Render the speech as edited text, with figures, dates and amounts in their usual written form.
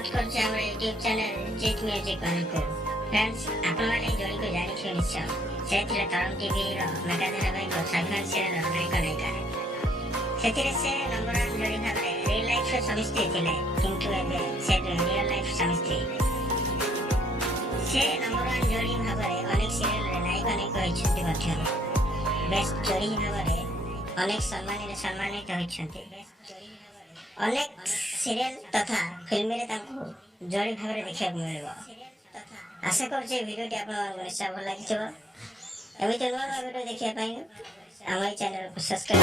YouTube channel jet music को friends आपण माने जोड़ी को जानि छ निश्चय सेतिरे तरंग टीवी रो मेगा धारावाहिक साधारण सीरियल नायक नायिका सेतिरे से नंबर 1 जोड़ी भाबरे रियल लाइफ स्वामी स्त्री थिले किंतु एबे से रियल लाइफ स्वामी स्त्री से नंबर 1 जोड़ी भाबरे अनेक सीरियल रे नायक नायिका होइछन्ति मध्य बेस्ट जोड़ी भाबरे अनेक सम्मानित होइछन्ति अनेक सीरियल तथा फिल्म रे तांको जोड़ी भाबरे देखिया मिलबो आशा करछे वीडियोटी आपन निश्चय भल लागिथिबो एमिते नवा वीडियो देखिया पई हमर चैनल को सब्सक्राइब